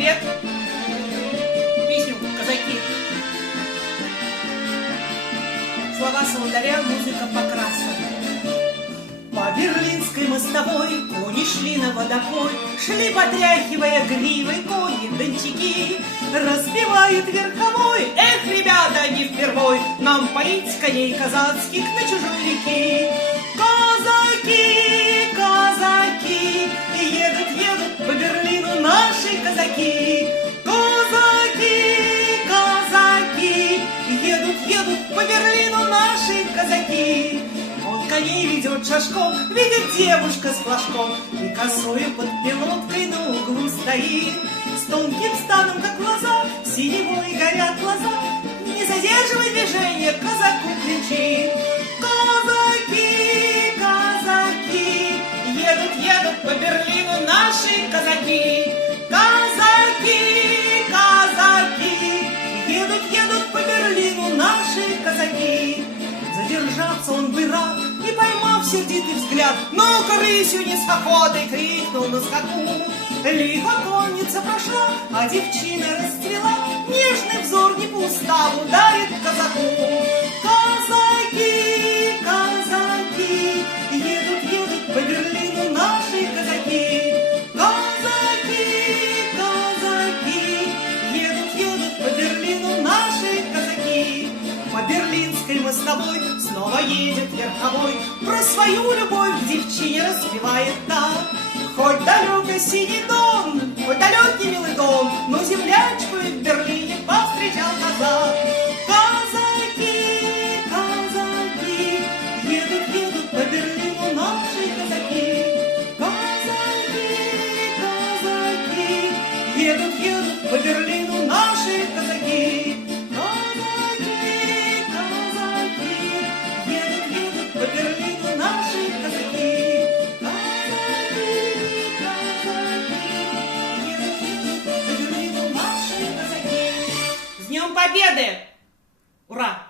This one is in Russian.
привет! Песню «Казаки». Слова Солодаря, музыка Покраса. По Берлинской мостовой кони шли на водопой, шли, потряхивая гривой, кони-дончаки. Распевают верховой: эх, ребята, не впервой нам поить коней казацких на чужой реке. Казаки, казаки, едут по Берлину наши казаки. Казаки, казаки, едут по Берлину наши казаки. Он коней ведет шашком, видит девушка с флажком, и косою под пилоткой на углу стоит. С тонким станом, как глаза, синевой горят глаза. Не задерживай движение, казаку кричит. Казаки, казаки, едут по Берлину наши казаки. Казаки, казаки, едут по Берлину наши казаки. Задержаться он бы рад, и, поймав сердитый взгляд, ну-ка, рысью не с охотой, крикнул на скаку. Лихо конница прошла, а девчина расцвела, нежный взор не по уставу дарит казаку. Казаки, казаки, едут по Берлину наши казаки. Казаки, казаки, едут по Берлину наши казаки. По Берлинской мостовой снова едет верховой, про свою любовь к девчине распевает так. Хоть далеко синий дом, хоть далекий милый дом, но землячку в Берлине повстречал казак. Казаки, казаки, едут по Берлину наши казаки. Казаки, казаки, едут по Берлину наши казаки. Казаки, казаки, едут по Берлину наши казаки. С Днем Победы! Ура!